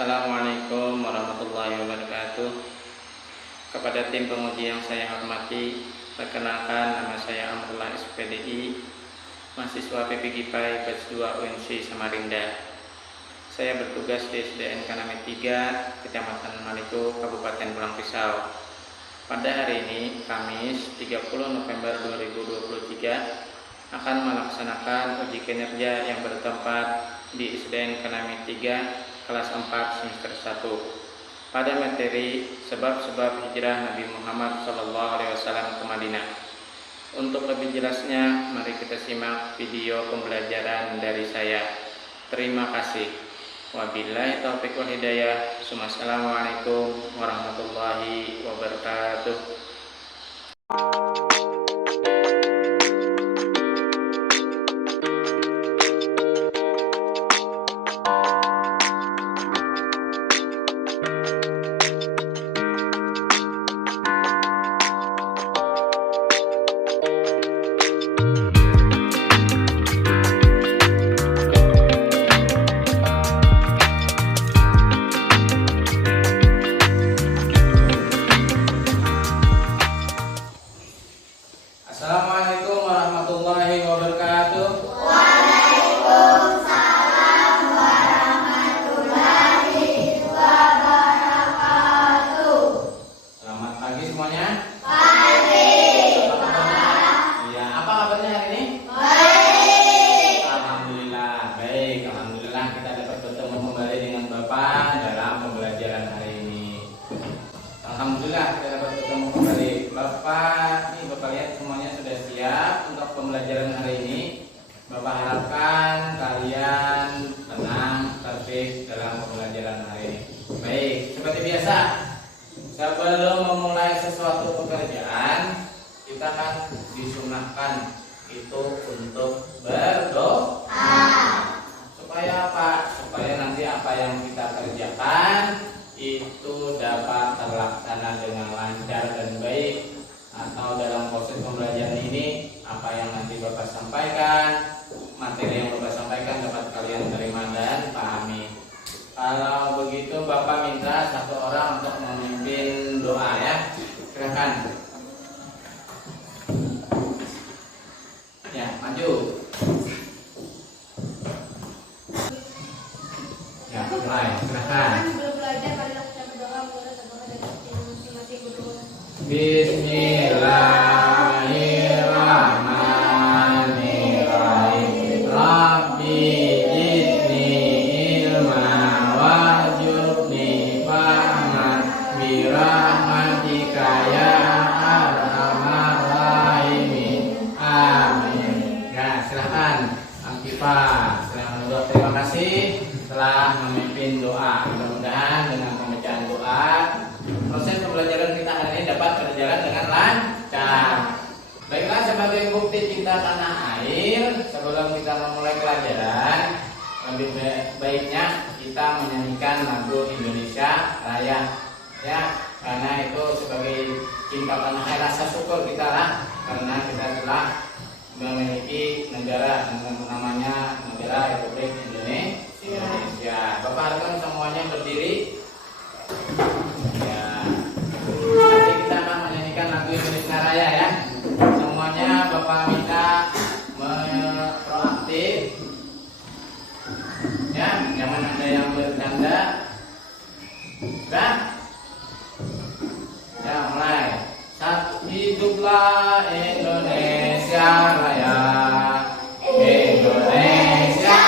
Assalamualaikum warahmatullahi wabarakatuh. Kepada tim penguji yang saya hormati, perkenalkan nama saya Amrullah SPDI, mahasiswa PPGIPAI Batch 2 UNC Samarinda. Saya bertugas di SDN Kaname 3, Kecamatan Maliko, Kabupaten Pulang Pisau. Pada hari ini, Kamis 30 November 2023, akan melaksanakan uji kinerja yang bertempat di SDN Kaname 3 kelas 4 semester 1 pada materi sebab-sebab hijrah Nabi Muhammad SAW ke Madinah. Untuk lebih jelasnya, mari kita simak video pembelajaran dari saya. Terima kasih. Wabillahi taufiq wal hidayah. Assalamualaikum warahmatullahi wabarakatuh. Assalamualaikum warahmatullahi wabarakatuh. Waalaikumsalam warahmatullahi wabarakatuh. Selamat pagi semuanya. Pagi. Iya, apa kabarnya hari ini? Baik. Alhamdulillah, baik. Alhamdulillah kita dapat bertemu kembali dengan Bapak dalam pembelajaran hari ini. Alhamdulillah kita dapat bertemu kembali. Bapak lihat semuanya sudah siap untuk pembelajaran hari ini. Bapak harapkan kalian tenang, tertib dalam pembelajaran hari ini. Baik, seperti biasa, sebelum memulai sesuatu pekerjaan, kita kan disunahkan itu untuk berdoa. Supaya apa? Supaya nanti apa yang kita kerjakan itu dapat terlaksana dengan lancar dan baik. Atau dalam proses pembelajaran ini, apa yang nanti Bapak sampaikan, materi yang Bapak sampaikan dapat kalian terima dan pahami. Kalau begitu Bapak minta satu orang untuk memimpin doa ya. Silakan. Ya, maju. Ya, mulai. Silakan. Bismillahirrahmanirrahim. Rabbi zidni ilma warzuqni fahman birahmatika ya arhamar rahimin. Amin. Ya, silakan Akifah. Silakan doa. Terima kasih telah memimpin doa. Mudah-mudahan dengan pembacaan doa proses pembelajaran kita hari ini dapat berjalan dengan lancar. Baiklah, sebagai bukti cinta tanah air, sebelum kita memulai pelajaran, lebih baiknya kita menyanyikan lagu Indonesia Raya. Ya, karena itu sebagai cinta tanah air, rasa syukur kita lah, karena kita telah memiliki negara namanya negara Republik Indonesia. Bapak harapkan semuanya berdiri. Nanti kita akan menyanyikan lagu Indonesia Raya ya. Semuanya Bapak minta proaktif. Ya, jangan ada yang bercanda. Sudah? Ya, mulai. Hiduplah Indonesia Raya. Indonesia Indonesia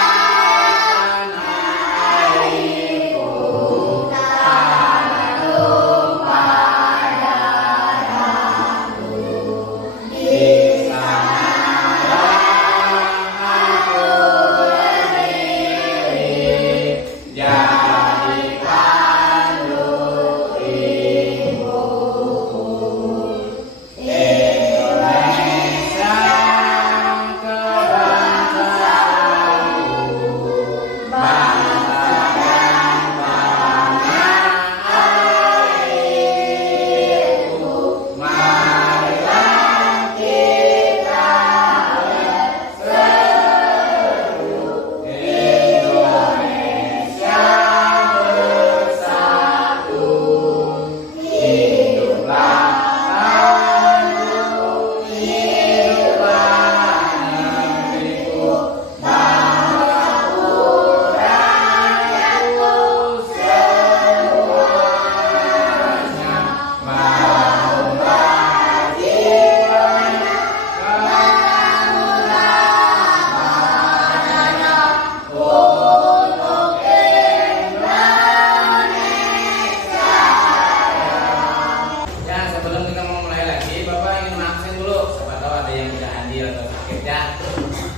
ya.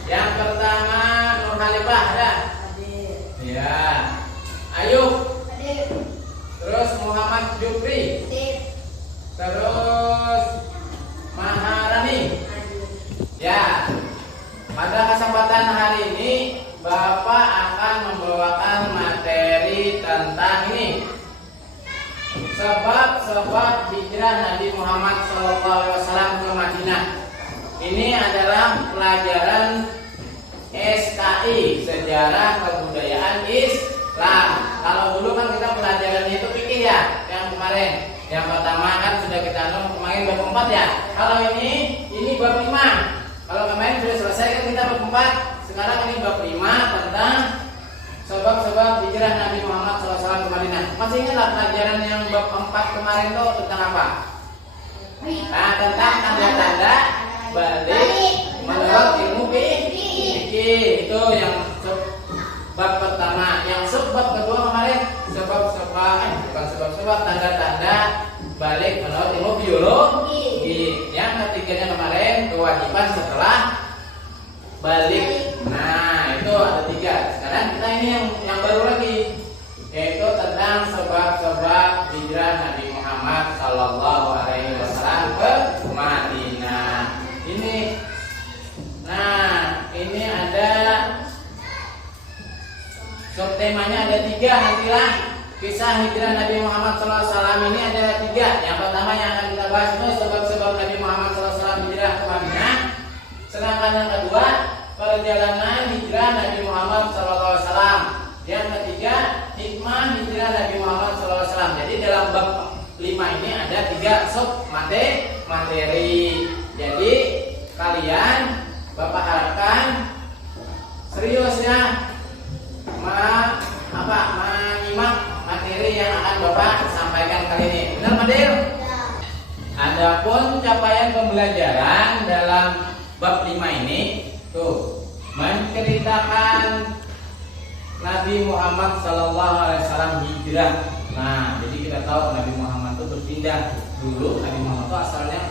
Yang pertama Nur Halifah ada? Hadir. Ya. Ayub. Hadir. Terus Muhammad Jupri. Hadir. Terus Maharani. Hadir. Ya. Pada kesempatan hari ini Bapak akan membawakan materi tentang ini. Sebab-sebab hijrah Nabi Muhammad SAW ke Madinah. Ini adalah pelajaran SKI, Sejarah Kebudayaan Islam. Kalau dulu kan kita pelajarannya itu fikih ya, yang kemarin. Yang pertama kan sudah kita kemarin bab 4 ya. Kalau ini bab 5. Kalau kemarin sudah selesai kan kita bab 4. Sekarang ini bab 5 tentang sebab-sebab hijrah Nabi Muhammad SAW ke Madinah. Masih ingatlah pelajaran yang bab 4 kemarin itu tentang apa? Nah, tentang tanda-tanda balik menurut ilmu fikih. Itu yang bab pertama. Yang sebab kedua kemarin sebab tanda-tanda balik menurut ilmu biologi. Yang ketiganya kemarin kewajiban setelah balik. Nah, itu ada 3. Sekarang kita ini yang baru lagi, yaitu tentang sebab-sebab hijrah Nabi Muhammad Sallallahu Alaihi Wasallam ke Madinah. Ini ada subtemanya ada 3 nantilah. Kisah hijrah Nabi Muhammad SAW ini ada 3. Yang pertama yang akan kita bahas itu sebab-sebab Nabi Muhammad SAW hijrah ke Madinah. Sedangkan yang kedua perjalanan hijrah Nabi Muhammad SAW. Yang ketiga hikmah hijrah Nabi Muhammad SAW. Jadi dalam bab 5 ini ada 3 sub materi. Jadi kalian Bapak harapkan serius ya menyimak materi yang akan Bapak sampaikan kali ini. Benar, Madil? Ya. Adapun capaian pembelajaran dalam bab 5 ini tuh menceritakan Nabi Muhammad Sallallahu Alaihi Wasallam hijrah. Nah, jadi kita tahu Nabi Muhammad itu berpindah. Dulu Nabi Muhammad itu asalnya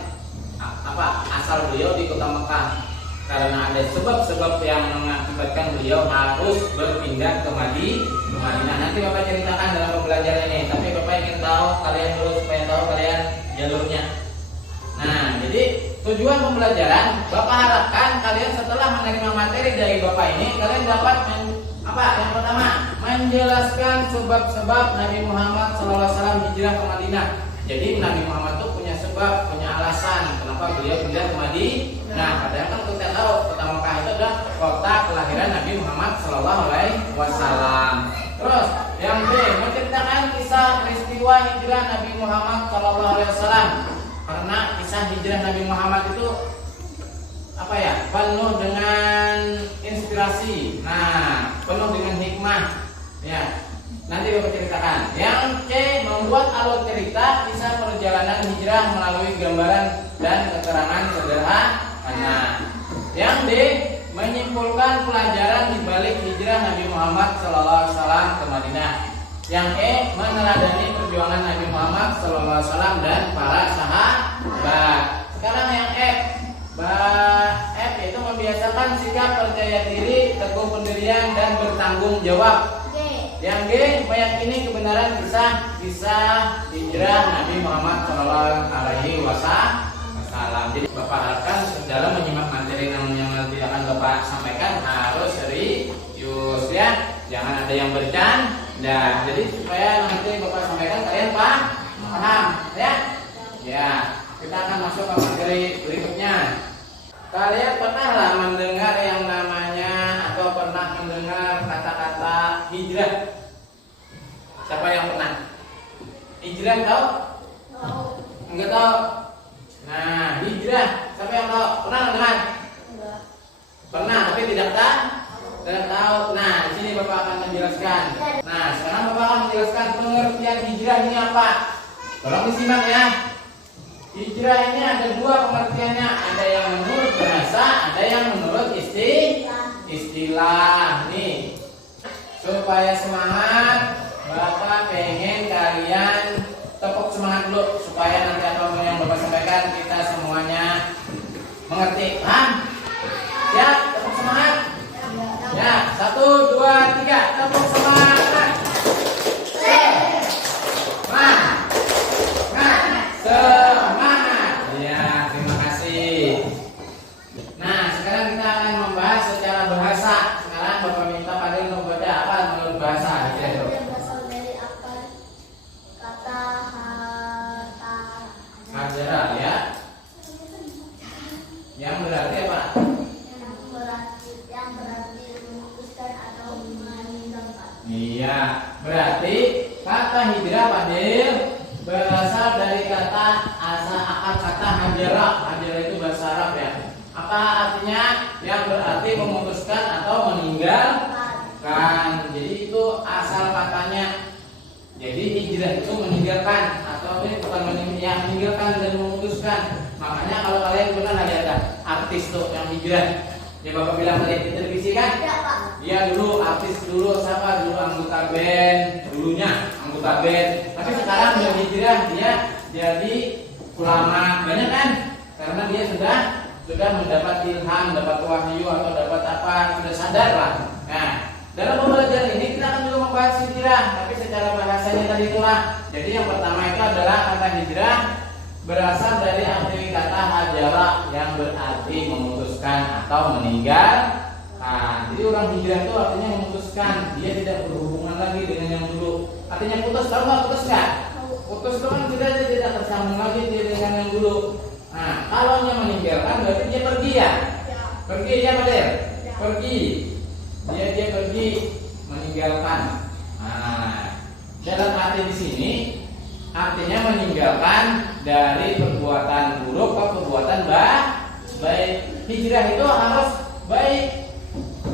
asal beliau di kota Mekah. Karena ada sebab-sebab yang mengakibatkan beliau harus berpindah ke Madinah. Nanti Bapak ceritakan dalam pembelajaran ini. Tapi Bapak ingin tahu kalian dulu supaya tahu kalian jalurnya. Nah, jadi tujuan pembelajaran Bapak harapkan kalian setelah menerima materi dari Bapak ini, kalian dapat yang pertama menjelaskan sebab-sebab Nabi Muhammad SAW hijrah ke Madinah. Jadi Nabi Muhammad itu punya sebab, punya alasan kenapa beliau pindah ke Madinah. Nah, padahal kan kita tahu kota Mekah itu adalah kota kelahiran Nabi Muhammad SAW. Terus yang B, menceritakan kisah peristiwa hijrah Nabi Muhammad SAW. Karena kisah hijrah Nabi Muhammad itu penuh dengan inspirasi. Nah, penuh dengan hikmah. Ya, nanti Bapak ceritakan. Yang C, membuat alur cerita kisah perjalanan hijrah melalui gambaran dan keterangan sederhana. Yang D, menyimpulkan pelajaran di balik hijrah Nabi Muhammad SAW ke Madinah. Yang E, meneladani perjuangan Nabi Muhammad SAW dan para sahabat. Sekarang yang F yaitu membiasakan sikap percaya diri, teguh pendirian dan bertanggung jawab. Yang G, meyakini kebenaran kisah hijrah Nabi Muhammad SAW. Jadi Bapak harapkan dalam menyimak materi yang nanti akan Bapak sampaikan harus serius ya, jangan ada yang bercanda. Jadi supaya nanti Bapak sampaikan kalian paham ya. Ya, kita akan masuk ke materi berikutnya. Kalian pernahlah mendengar yang namanya atau pernah mendengar kata-kata hijrah? Siapa yang pernah? Hijrah tahu? Enggak tahu? Nah, hijrah siapa yang tahu? Pernah dengar? Pernah, tapi tidak tahu. Nah, di sini Bapak akan menjelaskan. Nah, sekarang Bapak akan menjelaskan pengertian hijrah ini apa. Tolong disimak ya. Hijrah ini ada 2 pengertiannya. Ada yang menurut bahasa, ada yang menurut istilah. Nih, supaya semangat, Bapak pengen kalian tepuk semangat dulu supaya nanti apa yang Bapak sampaikan kita semuanya mengerti. Paham? berarti kata hijrah Fadil berasal dari kata akar kata hajara. Hajara itu bahasa Arab ya. Apa artinya? Yang berarti memutuskan atau meninggalkan. Jadi itu asal katanya. Jadi hijrah itu meninggalkan atau ini bukan meninggalkan dan memutuskan. Makanya kalau kalian pernah lihat artis tuh yang hijrah, ya Bapak bilang tadi di televisi kan? Ya, Pak. Dia dulu artis dulu siapa? Dulu anggota band, dulunya anggota band. Tapi sekarang dia hijrah, dia jadi ulama. Banyak kan? Karena dia sudah mendapat ilham, dapat wahyu atau dapat apa, sudah sadar lah. Nah, dalam pembelajaran ini kita akan juga membahas hijrah, tapi secara bahasanya tadi itulah. Jadi yang pertama itu adalah kata hijrah berasal dari arti kata hajara yang berarti memutuskan atau meninggal. Nah, jadi orang hijrah itu artinya memutuskan, dia tidak berhubungan lagi dengan yang dulu. Artinya putus, tahu nggak putus nggak? Putus itu kan sudah tidak tersambung lagi dengan yang dulu. Nah, kalau dia meninggalkan berarti dia pergi ya? Pergi ya, Padel? Pergi. Dia pergi meninggalkan. Nah, dalam arti di sini artinya meninggalkan dari perbuatan buruk ke perbuatan baik. Hijrah itu harus baik.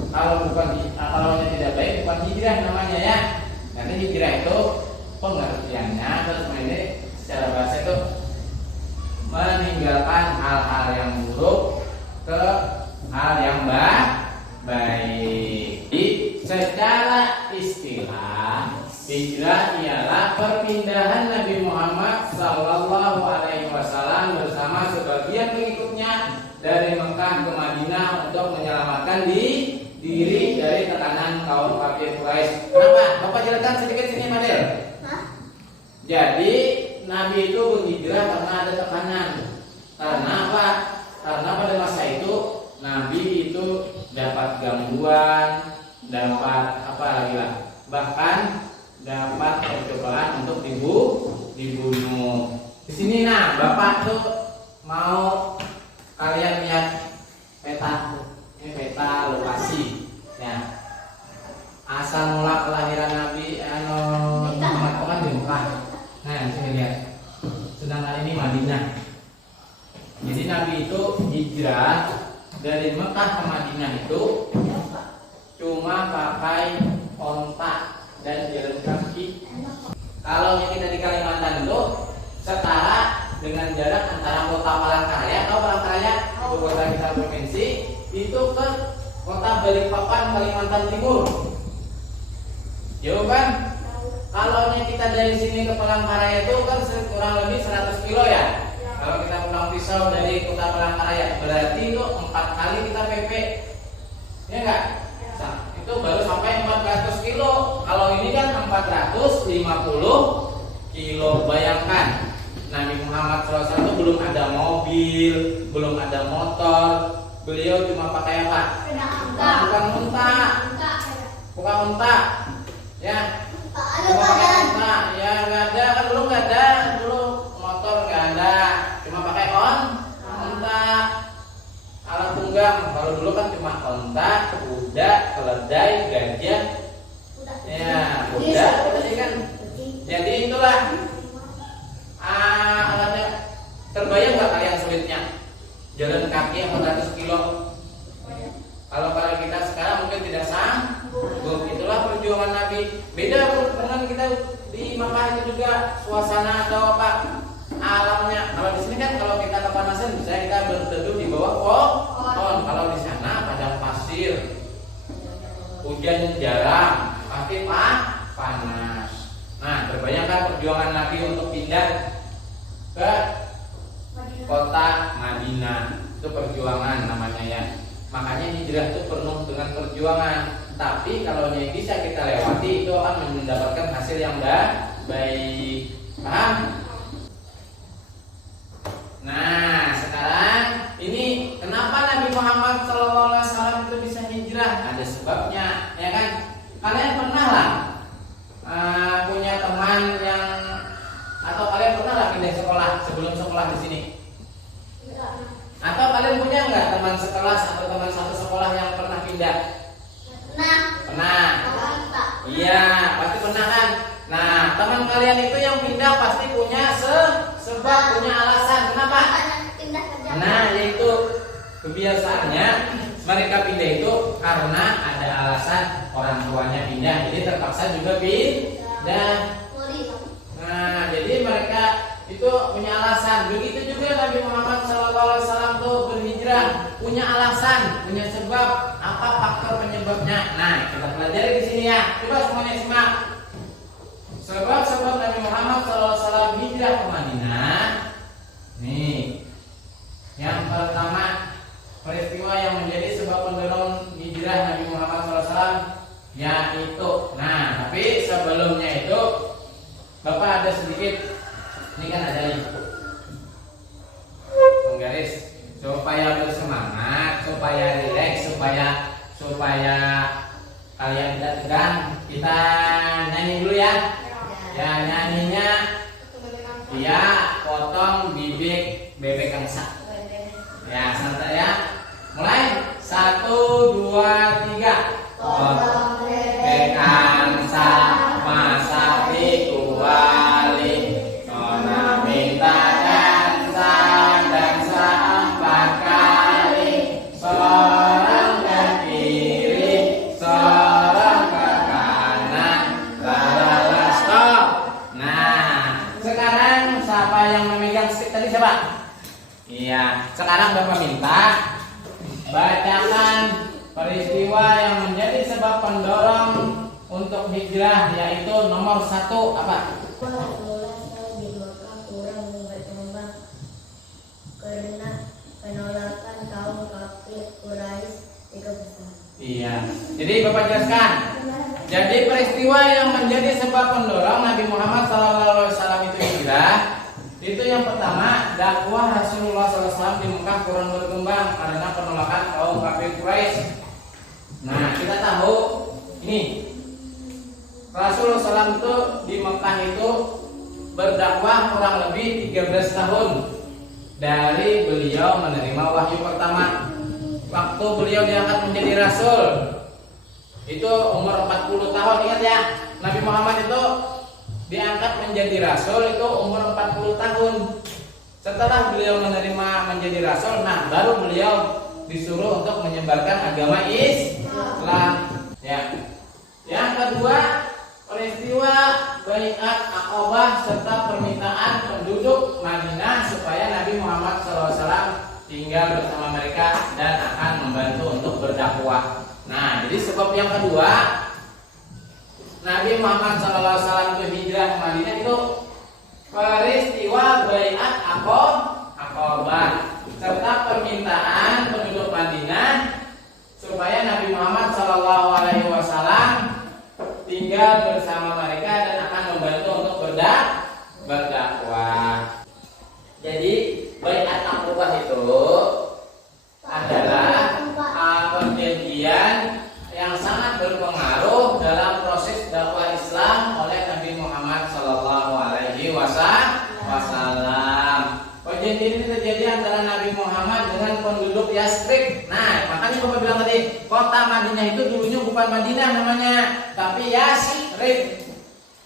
Kalau tidak baik bukan hijrah namanya ya. Nanti hijrah itu pengertiannya terus ini secara bahasa itu meninggalkan hal-hal yang buruk ke hal yang baik. Jadi secara istilah hijrah ialah perpindahan Nabi Muhammad SAW bersama sebagian pengikutnya dari Mekah ke Madinah untuk menyelamatkan diri dari tekanan kaum kafir Quraisy. Kenapa? Bapak jelaskan sedikit sini, Madel. Jadi Nabi itu berhijrah karena ada tekanan. Karena apa? Karena pada masa itu Nabi itu dapat gangguan, dapat apa lagi lah? Bahkan dapat percobaan untuk dibunuh. Di sini nah, Bapak tuh mau kalian lihat peta. Ini peta lokasi ya. Asal mula kelahiran Nabi Muhammad kan di Mekah. Nah, sini lihat. Sedangkan ini Madinah. Jadi Nabi itu hijrah dari Mekah ke Madinah itu cuma pakai onta dan jalan kaki. Kalau kita di Kalimantan itu setara dengan jarak antara kota Palangkaraya atau Palangkaraya ibu kota kita provinsi itu ke kota Balikpapan Kalimantan Timur. Jauh kan? Kalau kita dari sini ke Palangkaraya itu kan kurang lebih 100 kilo ya. Kalau kita pulang pisau dari kota Palangkaraya berarti itu 4 kali kita PP. Ya enggak? Itu baru sampai 400 kilo. Kalau ini kan 450 kilo. Bayangkan Nabi Muhammad SAW itu belum ada mobil, belum ada motor. Beliau cuma pakai apa? Bukan unta. Bukan unta. Ya. Cuma pakai unta. Ya nggak ada kan dulu nggak ada. Dulu motor nggak ada. Cuma pakai unta. Alat tunggang. Kalau dulu kan cuma unta, kuda, keledai, gajah. Ya, kuda. Tadi kan. Jadi itulah alatnya. Terbayang nggak kalian sulitnya? Jalan kaki 400 kilo. Kalau kita sekarang mungkin tidak sanggup. Itulah perjuangan Nabi. Beda dengan kita di Mekah itu juga suasana atau apa alamnya. Kalau di sini kan kalau kita kepanasan bisa kita berteduh di bawah pohon. Kalau di sana padang pasir, hujan jarang, pasti panas. Nah, terbayangkan perjuangan Nabi untuk pindah ke kota Madinah. Itu perjuangan namanya ya. Makanya hijrah itu penuh dengan perjuangan. Tapi kalau yang bisa kita lewati itu akan mendapatkan hasil yang baik. Paham? Nah, sekarang ini kenapa Nabi Muhammad SAW itu bisa hijrah? Ada sebabnya, ya kan? Kalian pernah lah punya teman yang atau kalian pernah lah pindah sekolah sebelum sekolah di sini? Atau kalian punya nggak teman sekelas atau teman satu sekolah yang pernah pindah? Pernah. Iya, pasti teman kalian itu yang pindah pasti punya sebab, punya alasan. Kenapa? Pindah kerja. Nah, yaitu kebiasaannya mereka pindah itu karena ada alasan orang tuanya pindah, jadi terpaksa juga pindah. Nah, jadi mereka itu punya alasan. Begitu juga Nabi Muhammad SAW tuh berhijrah, punya alasan, punya sebab. Apa faktor penyebabnya? Nah, kita pelajari di sini ya. Coba semuanya simak. Sebab Nabi Muhammad SAW hijrah ke Madinah. Nih, yang pertama peristiwa yang menjadi sebab pendorong hijrah Nabi Muhammad SAW yaitu. Nah, tapi sebelumnya itu Bapak ada sedikit. Ini kan ada nih penggaris supaya bersemangat, supaya rileks, supaya kalian tidak tegang. Kita nyanyi dulu ya. Ya, nyanyinya ya potong bibit bebek angsa. Ya, santai ya. Mulai 1, 2, 3. Potong bebek angsa masak dikuali. Nona minta dansa 4 kali. Seorang ke kiri, seorang ke kanan. Lalala stop. Nah, sekarang siapa yang memegang stick tadi, siapa? Iya, sekarang Bapak minta bacakan peristiwa yang menjadi sebab pendorong untuk hijrah, yaitu nomor 1 apa? Rasulullah di Mekah kurang berkembang karena penolakan kaum kafir Quraisy itu besar. Iya, jadi Bapak jelaskan. Jadi peristiwa yang menjadi sebab pendorong Nabi Muhammad SAW itu hijrah, itu yang pertama, dakwah Rasulullah SAW di Mekah kurang berkembang karena penolakan kaum kafir Quraisy. Nah, kita tahu ini Rasulullah SAW itu di Mekah itu berdakwah kurang lebih 13 tahun dari beliau menerima wahyu pertama. Waktu beliau diangkat menjadi Rasul itu umur 40 tahun. Ingat ya, Nabi Muhammad itu diangkat menjadi Rasul itu umur 40 tahun. Setelah beliau menerima menjadi Rasul, nah baru beliau disuruh untuk menyebarkan agama Islam. Ya. Yang kedua, peristiwa Baiat Aqabah serta permintaan penduduk Madinah supaya Nabi Muhammad SAW tinggal bersama mereka dan akan membantu untuk berdakwah. Nah, jadi sebab yang kedua Nabi Muhammad SAW itu hijrah ke Madinah itu peristiwa Baiat Aqabah serta permintaan penduduk Madinah supaya Nabi Muhammad SAW tinggal bersama mereka dan akan membantu untuk berdakwah. Jadi Baiat Aqabah itu adalah perjanjian yang sangat berpengaruh dalam proses dakwah Islam oleh Nabi Muhammad SAW. Perjanjian ini terjadi antara Nabi Muhammad dengan penduduk Yastrib. Nah, makanya Bapak bilang tadi, kota Madinah itu dulunya bukan Madinah namanya, tapi Yastrib.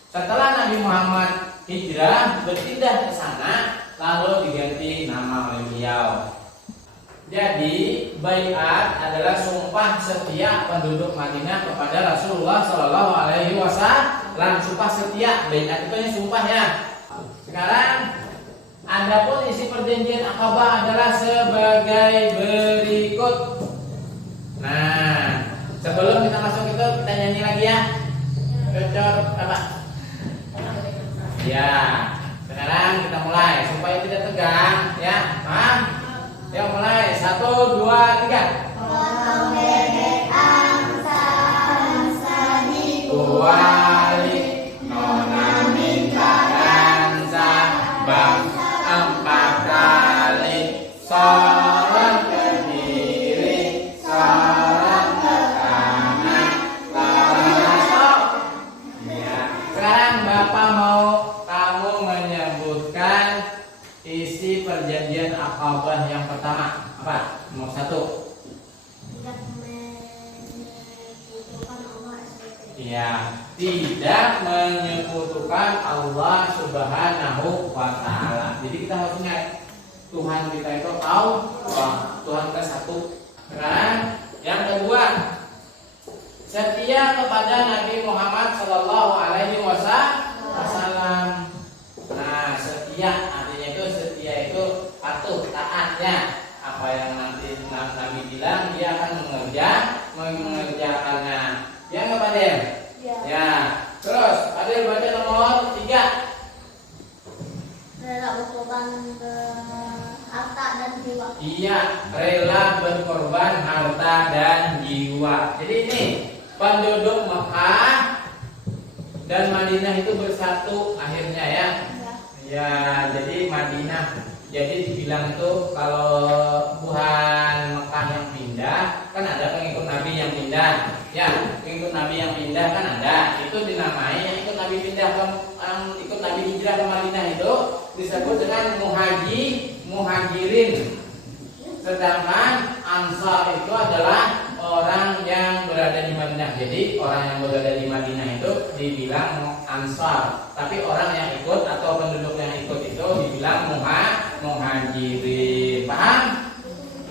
Setelah Nabi Muhammad hijrah berpindah ke sana, lalu diganti nama oleh beliau. Jadi baiat adalah sumpah setia penduduk Madinah kepada Rasulullah SAW. Sumpah setia, baiat itu sumpah ya. Sekarang, adapun isi perjanjian Aqabah adalah sebagai berikut. Nah, sebelum kita masuk itu kita nyanyi lagi ya. Cocok apa? Ya. Sekarang kita mulai supaya tidak tegang ya. Paham? Yuk mulai 1, 2, 3. Potong bebek angsa Kuali Nona minta dansa bang 4 kali. Seorang ke kiri, seorang ke kanan. Stop. Ya. Sekarang Bapak mau kamu menyebutkan isi perjanjian Aqabah yang pertama. Apa? Nomor 1. tidak membutuhkan Allah SWT. Ya, tidak menyekutukan Allah Subhanahu wa taala. Jadi kita harus ingat Tuhan kita itu Allah, Tuhan kita satu. Kan? Yang kedua, setia kepada Nabi Muhammad Sallallahu Alaihi Wasallam. Nah, setia artinya itu setia itu patuh taatnya. Apa yang nanti Nabi bilang dia akan mengerjakannya. Ya nggak Padel? Ya. Terus Padel baca nomor 3. Rela berkorban ke harta dan jiwa. Iya, rela berkorban harta dan jiwa. Jadi ini penduduk Mekah dan Madinah itu bersatu akhirnya ya. Ya, jadi Madinah. Jadi dibilang itu kalau bukan Mekah yang pindah, kan ada pengikut Nabi yang pindah. Ya, pengikut Nabi yang pindah kan ada. Itu dinamai yang ikut Nabi pindah ikut Nabi hijrah ke Madinah itu disebut dengan muhajirin. Sedangkan Ansar itu adalah orang yang berada di Madinah. Jadi orang yang berada di Madinah itu dibilang Ansar. Tapi orang yang ikut atau penduduk yang ikut itu dibilang muhajirin. Paham?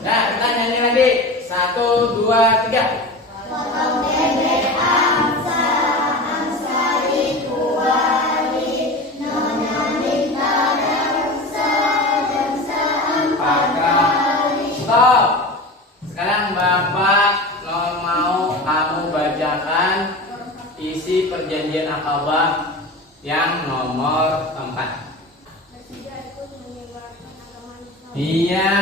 Nah, kita nyanyi lagi. 1, 2, 3. Potong bebek angsa, angsa dikuali, nona minta dansa empat kali. Stop. Sekarang Bapak mau kamu bacakan isi perjanjian Aqabah yang nomor 4. Iya,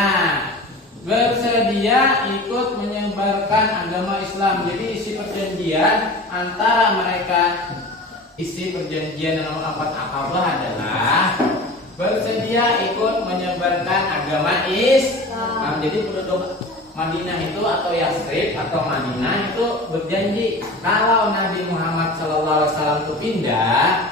bersedia ikut menyebarkan agama Islam. Jadi isi perjanjian antara mereka, isi perjanjian nomor 4 Aqabah adalah bersedia ikut menyebarkan agama Islam. Jadi penduduk Madinah itu atau Yasrib atau Madinah itu berjanji kalau Nabi Muhammad SAW itu pindah,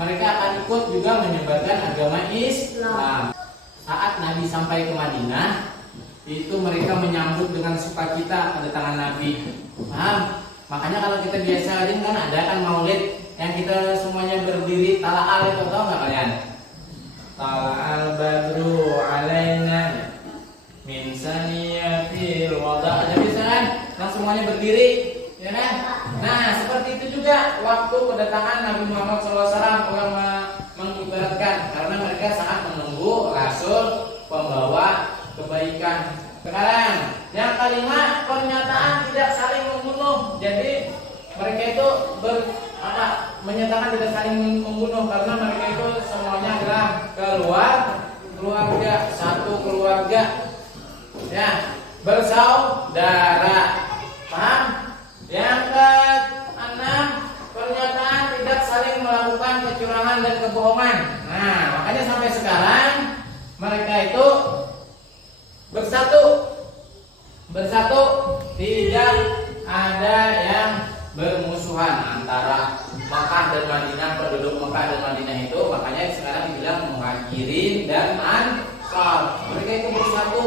mereka akan ikut juga menyebarkan agama Islam. Saat Nabi sampai ke Madinah, itu mereka menyambut dengan sukacita kedatangan Nabi. Paham? Makanya kalau kita biasa aja kan ada kan maulid yang kita semuanya berdiri tala'al itu, tahu nggak kalian? Tala'al badru alaina min saniyatil wada. Ada bisa kan? Yang semuanya berdiri, ya kan? Nah, seperti itu juga waktu kedatangan Nabi Muhammad SAW, orang mengibaratkan karena mereka sangat menunggu Rasul pembawa kebaikan. Sekarang yang kelima, pernyataan tidak saling membunuh. Jadi mereka itu menyatakan tidak saling membunuh karena mereka itu semuanya adalah keluarga, satu keluarga. Ya, bersaudara. Paham? Yang keenam, pernyataan tidak saling melakukan kecurangan dan kebohongan. Nah, makanya sampai sekarang mereka itu bersatu, tidak ada yang bermusuhan antara Mekah dan Madinah, penduduk Mekah dan Madinah itu. Makanya sekarang dibilang muhajirin dan ansar. Mereka itu bersatu.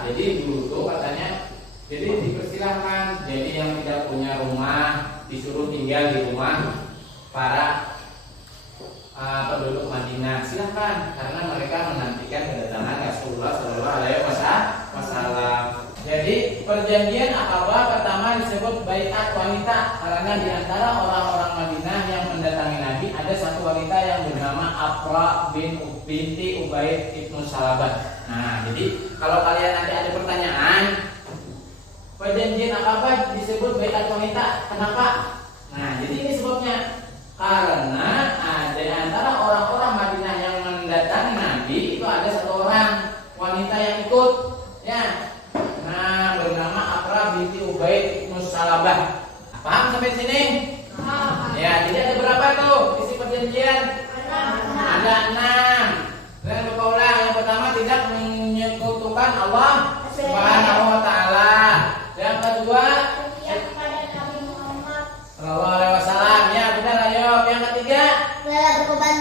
Jadi dulu tuh katanya, jadi dipersilahkan. Jadi yang tidak punya rumah disuruh tinggal di rumah para penduduk Madinah, silahkan, karena mereka menantikan kedatangan Rasulullah Shallallahu Alaihi Wasallam. Jadi perjanjian Aqabah pertama disebut baiat wanita karena di antara orang-orang Madinah yang mendatangi Nabi ada satu wanita yang bernama Afra binti Ubaid ibnu Salabah. Nah, jadi kalau kalian nanti ada pertanyaan, perjanjian Aqabah disebut baiat wanita, kenapa? Nah, jadi ini sebabnya. Karena ada antara orang-orang Madinah yang mendatangi Nabi itu ada satu orang wanita yang ikut, ya. Nah, bernama Afra binti Ubaid ibnu Salabah. Paham sampai sini? Ya, jadi ada berapa tuh isi perjanjian? Ada 6. Dan berkaulah yang pertama tidak menyekutukan Allah Subhanahu wa taala. Yang kedua, Sallallahu Alaihi Wasallam. Ya, benar ayo. Yang ketiga, Rela berkorban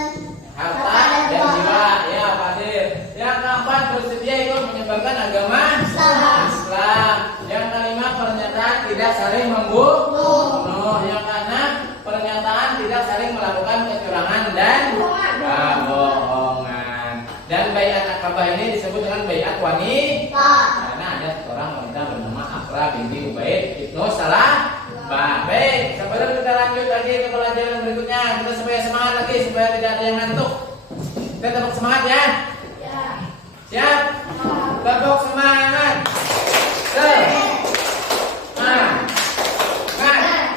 harta dan jiwa. Ya, Fadir. Yang keempat, bersedia ikut menyebarkan agama Islam. Yang kelima, pernyataan tidak saling membunuh. Yang keenam, saling melakukan kecurangan dan kebohongan. Dan baiat akabah ini disebut dengan baiat wanita karena ada seorang wanita bernama Afra binti Ubaid ibnu Salah. Baik, sebelum kita lanjut lagi ke pelajaran berikutnya, kita supaya semangat lagi supaya tidak ada yang ngantuk. Kita tetap semangat ya. Siap? Tepuk semangat.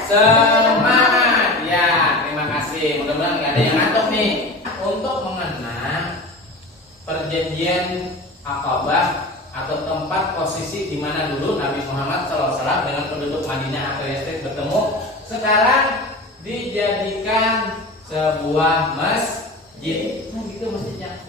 Semangat. Ya, terima kasih. Mudah-mudahan nggak ada yang ngantuk nih. Untuk mengenang perjanjian Aqabah atau tempat posisi di mana dulu Nabi Muhammad SAW dengan penduduk Madinah atau Yastrib bertemu, sekarang dijadikan sebuah masjid. Nah gitu masjidnya.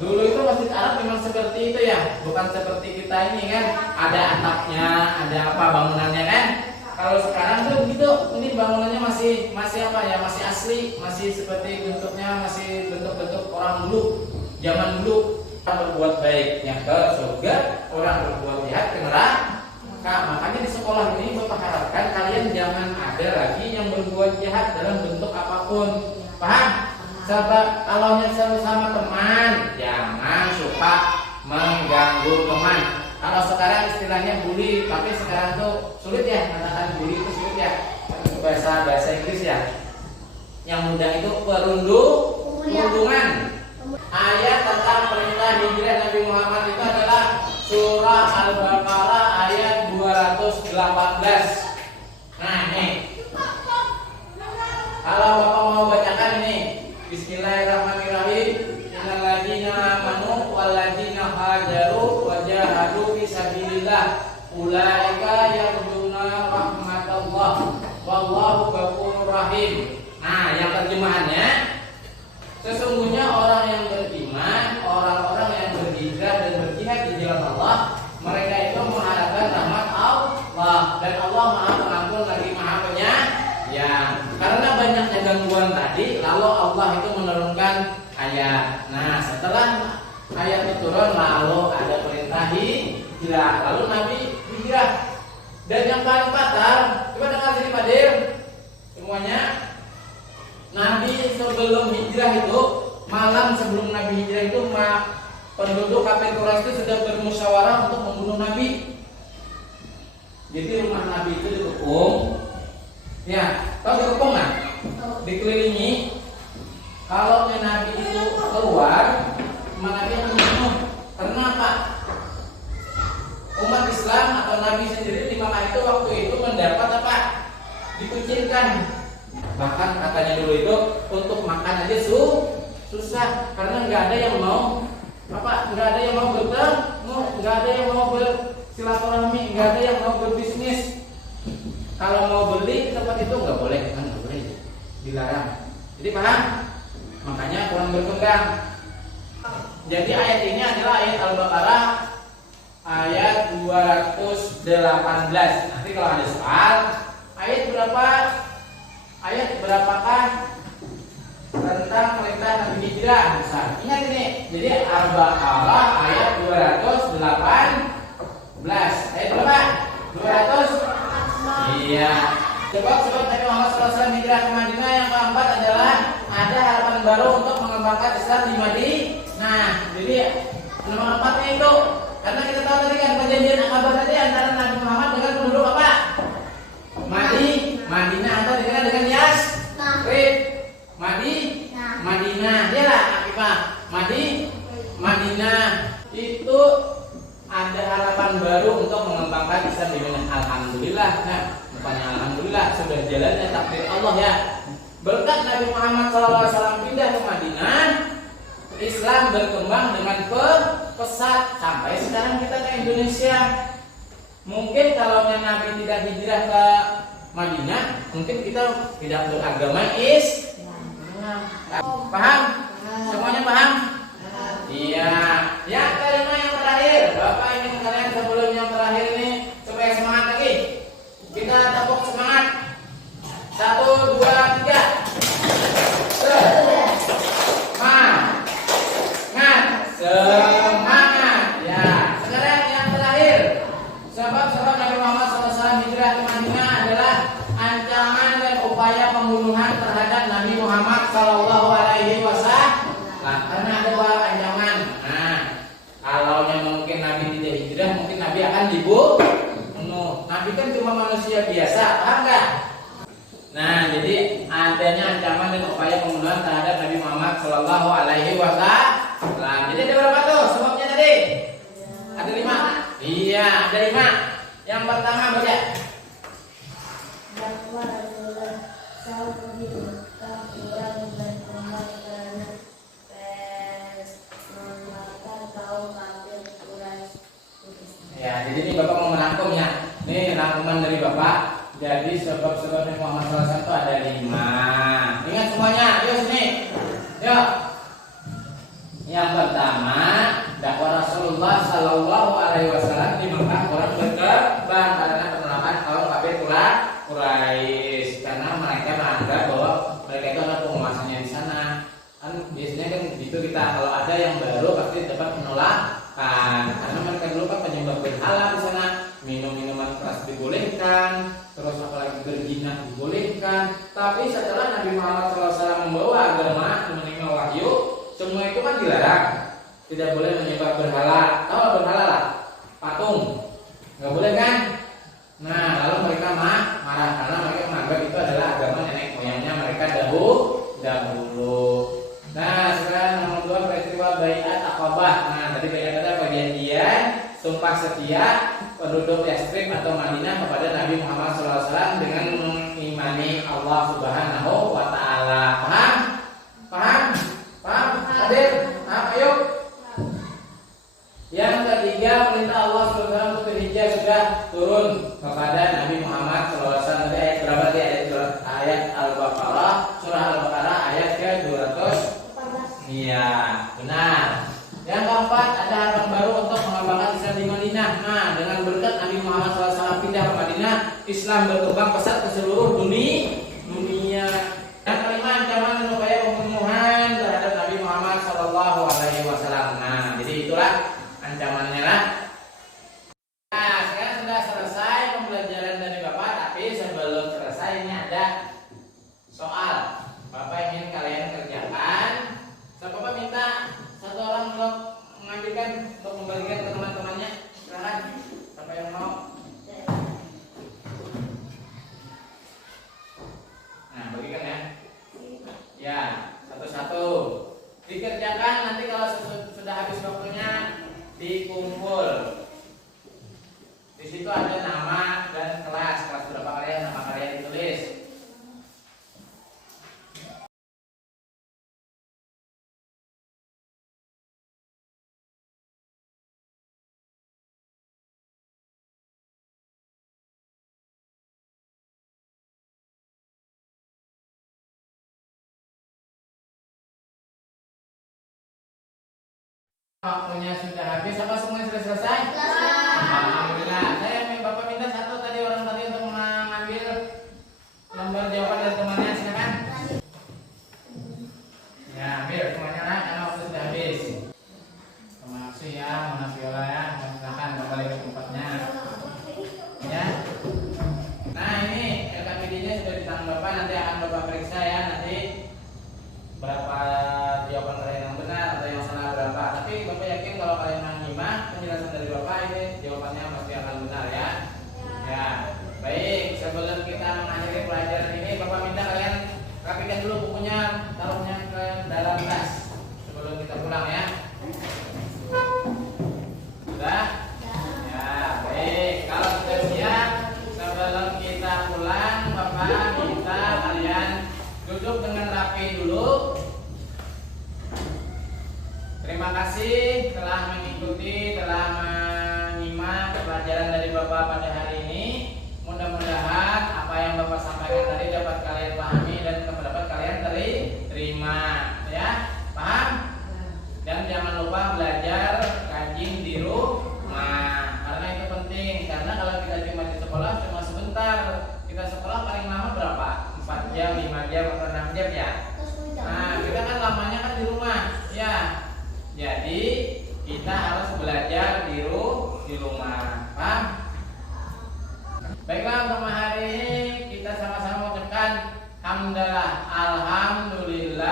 Dulu itu masjid Arab memang seperti itu ya, bukan seperti kita ini kan, ada atapnya, ada apa bangunannya kan. Kalau sekarang tuh gitu, ini bangunannya masih apa ya, masih asli, masih seperti bentuknya masih bentuk-bentuk orang dulu, zaman dulu. Berbuat baiknya ke surga, orang berbuat jahat ke neraka. Makanya di sekolah ini Bapak harapkan kalian jangan ada lagi yang berbuat jahat dalam bentuk apapun. Paham? Sahabat, kalau sama teman jangan suka mengganggu teman. Kalau sekarang istilahnya bully, tapi sekarang tuh sulit ya, katakan bully itu sulit ya. Bahasa Inggris ya. Yang mudah itu perundungan. Ayat tentang perintah hijrah Nabi Muhammad itu adalah surah Al-Baqarah ayat 218. Nah ini, kalau Bapak mau bacakan ini, Bismillahirrahmanirrahim. Innal ladzina amanu wal ladzina hajaru wa jahadu fi sabilillah ulaika yarjuna rahmatallah wallahu ghafurur rahim. Nah, yang terjemahannya, sesungguhnya orang yang beriman, orang-orang yang berhijrah dan berjihad di jalan Allah, mereka itu mengharapkan rahmat Allah, dan Allah Maha Pengampun lagi Maha Penyayang. Karena banyaknya gangguan tadi, lalu Allah itu menurunkan ayat. Nah, setelah ayat itu turun, lalu ada perintah hijrah, lalu Nabi hijrah. Dan yang paling fatal, coba dengar sini Pak Dir, semuanya. Nabi sebelum hijrah itu, malam sebelum Nabi hijrah itu, penduduk kafir Quraisy itu sudah bermusyawarah untuk membunuh Nabi. Jadi rumah Nabi itu dikepung, ya, tahu dikepung nggak? Dikelilingi. Kalau Nabi itu keluar, Nabi akan membunuh. Kenapa? Umat Islam atau Nabi sendiri di Makkah itu waktu itu mendapat apa? Dikucilkan. Bahkan katanya dulu itu untuk makan aja susah karena nggak ada yang mau nggak ada yang mau bertemu, nggak ada yang mau bersilaturahmi, nggak ada yang mau berbisnis. Kalau mau beli di tempat itu nggak boleh, dilarang. Jadi paham? Makanya kurang berkembang. Jadi ayat ini adalah ayat Al-Baqarah ayat 218. Nanti kalau ada soal, ayat berapa? Ayat berapakah tentang perintah Nabi hijrah? Misal, ingat ini. Jadi Al-Baqarah ayat 218. Ayat berapa? 200. Iya. Sebab Nabi Muhammad SAW hijrah ke Madinah, yang keempat adalah ada harapan baru untuk mengembangkan Islam di Madinah. Nah, jadi nomor 4 itu karena kita tahu tadi kan perjanjian Aqabah tadi antara Nabi Muhammad dengan penduduk apa? Madinah atau dikenal dengan Yastrib. Madinah. Dia lah Akifah. Madinah itu ada harapan baru untuk mengembangkan Islam di Madinah. Alhamdulillah. Nah, bukannya alhamdulillah, sudah jalannya takdir Allah ya. Berkat Nabi Muhammad SAW pindah ke Madinah, Islam berkembang dengan pesat sampai sekarang kita ke Indonesia. Mungkin kalau Nabi tidak hijrah ke Madinah, mungkin kita tidak beragama Islam. Paham? Semuanya paham? Iya. Ya, kalimat yang terakhir, Bapak ingin kalian sebelum yang terakhir ini supaya semangat lagi. Kita tepuk semangat. 1, 2, 3. Semangat. Ya, sekarang yang terakhir. Sebab Nabi Muhammad SAW hijrah ke Madinah adalah ancaman dan upaya pembunuhan terhadap Nabi Shallallahu Alaihi Wasallam. Karena ada dua ancaman. Nah, kalau mungkin Nabi tidak hijrah, mungkin Nabi akan dibunuh. Nabi kan cuma manusia biasa, paham nggak? Nah, jadi adanya ancaman dan upaya pembunuhan terhadap Nabi Muhammad Shallallahu Alaihi Wasallam. Jadi ada berapa tuh sebabnya tadi? Ada 5. Iya, ada 5. Yang pertama baca. Dakwa Rasulullah SAW kurang berkembang karena penolakan kaum kafir Quraisy. Ya, jadi ini Bapak mau merangkum ya. Ini rangkuman dari Bapak. Jadi sebab-sebab Nabi Muhammad SAW itu ada 5. Ingat semuanya, yuk sini. Yuk. Yang pertama, dakwah Rasulullah Shallallahu Alaihi Wasallam di Mekah kurang berkembang karena penolakan kaum kafir Quraisy. Karena mereka menganggap bahwa mereka itu adalah penguasanya di sana. Kan biasanya kan gitu kita kalau ada yang baru pasti dapat penolakan. Karena mereka dulu kan penyembah berhala di sana, minum minuman keras dibolehkan, terus apalagi berzina dibolehkan. Tapi setelah Nabi Muhammad SAW membawa agama menerima wahyu, semua itu kan dilarang. Tidak boleh menyembah berhala. Tahu berhala lah? Patung. Nggak boleh kan? Nah, lalu mereka marah karena mereka menganggap itu adalah agama nenek moyangnya mereka dahulu. Nah, sekarang nomor 2 peristiwa Baiat Aqabah. Nah, tadi Baiat adalah perjanjian sumpah setia penduduk Yastrib atau Madinah kepada Nabi Muhammad SAW dengan mengimani Allah Subhanahu wa Ta'ala. Paham? Paham? Paham? Hadir? Ayo. Yang ketiga, perintah Allah SWT untuk berhijrah sudah turun kepada Nabi Muhammad SAW. Ayat berapa sih? Ayat Al-Baqarah, surah Al-Baqarah ayat ke-200. Iya, benar. Yang keempat, ada harapan baru untuk mengembangkan Islam di Madinah. Nah, dengan berkat Nabi Muhammad SAW pindah ke Madinah, Islam berkembang pesat ke seluruh dunia. Yang kelima, ancaman dan upaya pembunuhan terhadap Nabi Muhammad SAW. Nah, jadi itulah ancamannya lah. Nah, sekarang sudah selesai pembelajaran dari Bapak, tapi sebelum selesai ini ada soal. Bapak ingin kalian kerjakan. Bapak minta satu orang untuk mengambilkan, untuk membagikan ke teman-temannya. Silakan. Siapa yang mau? Nah, bagikan ya. Ya, satu-satu. Dikerjakan, nanti kalau sudah habis waktunya dikumpul. Di situ ada nama dan kelas berapa kalian, nama kalian ditulis. Waktunya sudah habis. Apa semuanya sudah selesai? Alhamdulillah. Bapak minta satu tadi orang tadi untuk mengambil lembar jawaban dari temannya. Silakan. Ya, ambil semuanya lah karena waktu sudah habis. Terima kasih ya, Mona Viola ya. Silakan kembali ke tempatnya. Ya. Nah, ini LKPD-nya sudah di tangan Bapak. Nanti akan Bapak periksa ya. Nanti berapa jawaban kalian yang benar atau yang salah berapa. Tapi Bapak yakin kalau kalian menyimak penjelasan dari Bapak ini jawabannya pasti akan benar ya. Ya, baik. Sebelum kita mengakhiri pelajaran ini, Bapak minta kalian rapikan dulu bukunya, taruhnya ke dalam tas sebelum kita pulang ya. Sudah? Ya, baik. Kalau sudah siap, sebelum kita pulang, Bapak minta kalian duduk dengan rapi dulu. Terima kasih telah mengikuti, telah menyimak pelajaran dari Bapak pada hari ini. Mudah-mudahan apa yang Bapak sampaikan tadi dapat kalian pahami dan dapat kalian terima, ya. Paham? Dan jangan lupa belajar rajin di rumah. Karena itu penting. Karena kalau kita cuma di sekolah cuma sebentar. Kita sekolah paling lama berapa? 4 jam, 5 jam atau 6 jam ya. Nah, kita kan lamanya kan di rumah, ya. Jadi kita harus belajar di rumah. Paham? Baiklah, untuk hari ini kita sama-sama ucapkan hamdalah, alhamdulillah.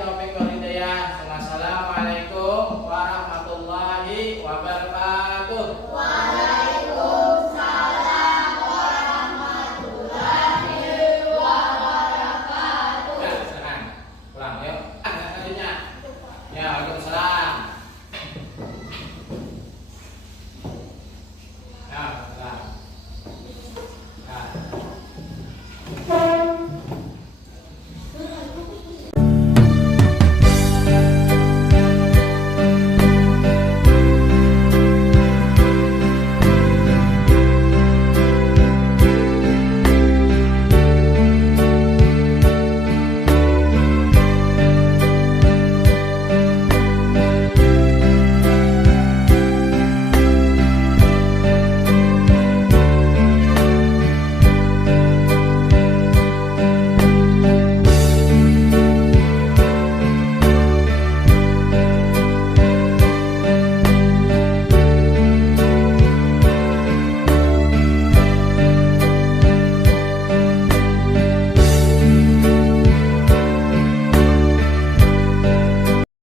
taufik wal hidayah. Wassalamualaikum